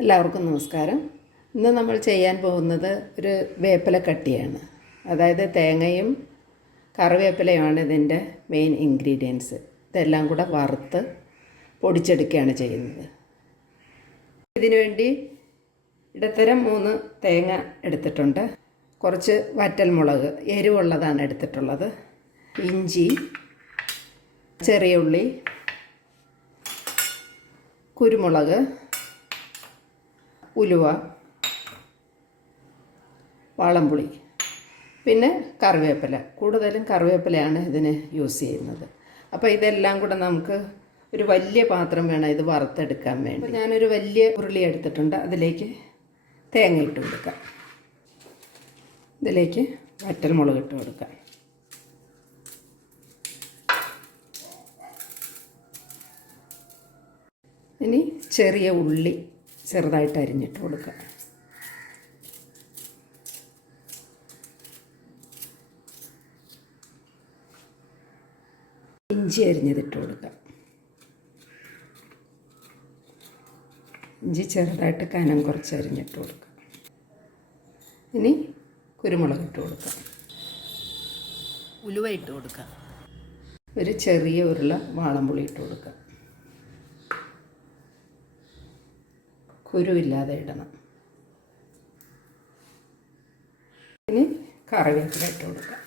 എല്ലാവർക്കും നമസ്കാരം. ഇന്ന് നമ്മൾ ചെയ്യാൻ പോകുന്നത് ഒരു വേപ്പില കട്ടിയാണ്. അതായത് തേങ്ങയും കറിവേപ്പിലയുമാണ് ഇതിന്റെ മെയിൻ ഇൻഗ്രീഡിയൻസ് ഇതെല്ലാം കൂടെ വറുത്ത് പൊടിച്ചെടുക്കുകയാണ് ചെയ്യുന്നത്. ഇതിനുവേണ്ടി ഇടത്തരം മൂന്ന് തേങ്ങ എടുത്തിട്ടുണ്ട്. കുറച്ച് വറ്റൽമുളക് എരിവുള്ളതാണ് എടുത്തിട്ടുള്ളത്. ഇഞ്ചി ചെറിയ ഉള്ളി കുരുമുളക് ഉലുവ വാളംപുളി പിന്നെ കറിവേപ്പില. കൂടുതലും കറിവേപ്പിലയാണ് ഇതിന് യൂസ് ചെയ്യുന്നത്. അപ്പോൾ ഇതെല്ലാം കൂടെ നമുക്ക് ഒരു വലിയ പാത്രം വേണം ഇത് വറുത്തെടുക്കാൻ വേണ്ടി. ഞാനൊരു വലിയ ഉരുളി എടുത്തിട്ടുണ്ട്. അതിലേക്ക് തേങ്ങ ഇട്ട് കൊടുക്കാം. ഇതിലേക്ക് വറ്റൽമുളക് ഇട്ട് കൊടുക്കാം. ഇനി ചെറിയ ഉള്ളി ചെറുതായിട്ട് അരിഞ്ഞിട്ട് കൊടുക്കുക. ഇഞ്ചി അരിഞ്ഞതിട്ട് കൊടുക്കുക. ഇഞ്ചി ചെറുതായിട്ട് കനം കുറച്ച് അരിഞ്ഞിട്ട് കൊടുക്കുക. ഇനി കുരുമുളക് ഇട്ട് കൊടുക്കുക. ഉലുവ ഇട്ട് കൊടുക്കുക. ഒരു ചെറിയ ഉരുള വാളംപുളി ഇട്ട് കൊടുക്കുക. കുരുവില്ലാതെ ഇടണം. ഇനി കറിവേപ്പില ഇട്ട് കൊടുക്കാം.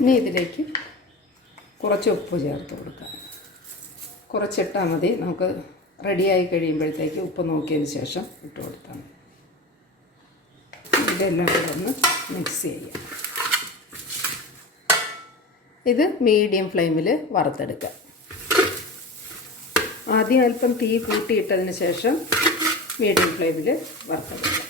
ഇനി ഇതിലേക്ക് കുറച്ച് ഉപ്പ് ചേർത്ത് കൊടുക്കാം. കുറച്ചിട്ടാൽ മതി. നമുക്ക് റെഡിയായി കഴിയുമ്പോഴത്തേക്ക് ഉപ്പ് നോക്കിയതിന് ശേഷം ഇട്ട് കൊടുത്താൽ മതി ഇതെല്ലാം കൂടെ ഒന്ന് മിക്സ് ചെയ്യാം. ഇത് മീഡിയം ഫ്ലെയിമിൽ വറുത്തെടുക്കാം. ആദ്യം അല്പം തീ കൂട്ടിയിട്ടതിന് ശേഷം മീഡിയം ഫ്ലെയിമിൽ വറുത്തെടുക്കാം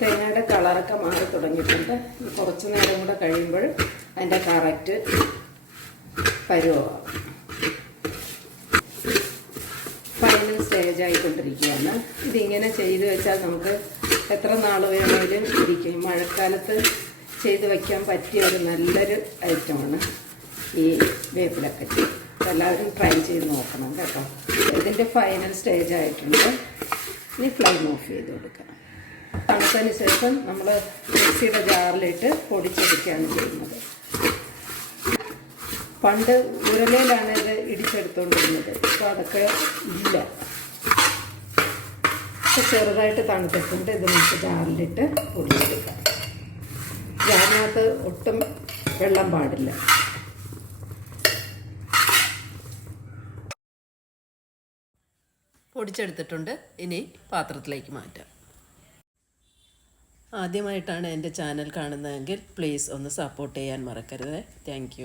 തേങ്ങയുടെ കളറൊക്കെ മാറി തുടങ്ങിയിട്ടുണ്ട്. കുറച്ച് നേരം കൂടെ കഴിയുമ്പോൾ അതിന്റെ കറക്റ്റ് പരുവമാകും ഫൈനൽ സ്റ്റേജ് ആയിക്കൊണ്ടിരിക്കുകയാണ്. ഇതിങ്ങനെ ചെയ്ത് വെച്ചാൽ നമുക്ക് എത്ര നാൾ വേണമെങ്കിലും ഇരിക്കും. മഴക്കാലത്ത് ചെയ്ത് വയ്ക്കാൻ പറ്റിയ ഒരു നല്ലൊരു ഐറ്റമാണ്. ഈ വേപ്പിലൊക്കെ എല്ലാവരും ട്രൈ ചെയ്ത് നോക്കണം കേട്ടോ. ഇതിന്റെ ഫൈനൽ സ്റ്റേജ് ആയിട്ടുണ്ട്. ഇനി ഫ്ലെയിം ഓഫ് ചെയ്ത് കൊടുക്കണം. തണുത്തതിന് ശേഷം നമ്മൾ മിക്സിയുടെ ജാറിലിട്ട് പൊടിച്ചെടുക്കുകയാണ് ചെയ്യുന്നത്. പണ്ട് ഉരലയിലാണ് ഇത് ഇടിച്ചെടുത്തുകൊണ്ടിരുന്നത് അപ്പോൾ അതൊക്കെ ഇല്ല. ചെറുതായിട്ട് തണുത്തിട്ടുണ്ട്. ഇത് നമുക്ക് ജാറിലിട്ട് പൊടിച്ചെടുക്കാം. ജാറിനകത്ത് ഒട്ടും വെള്ളം പാടില്ല. പൊടിച്ചെടുത്തിട്ടുണ്ട്. ഇനി പാത്രത്തിലേക്ക് മാറ്റാം. ആദ്യമായിട്ടാണ് എന്റെ ചാനൽ കാണുന്നതെങ്കിൽ പ്ലീസ് ഒന്ന് സപ്പോർട്ട് ചെയ്യാൻ മറക്കരുത്. താങ്ക്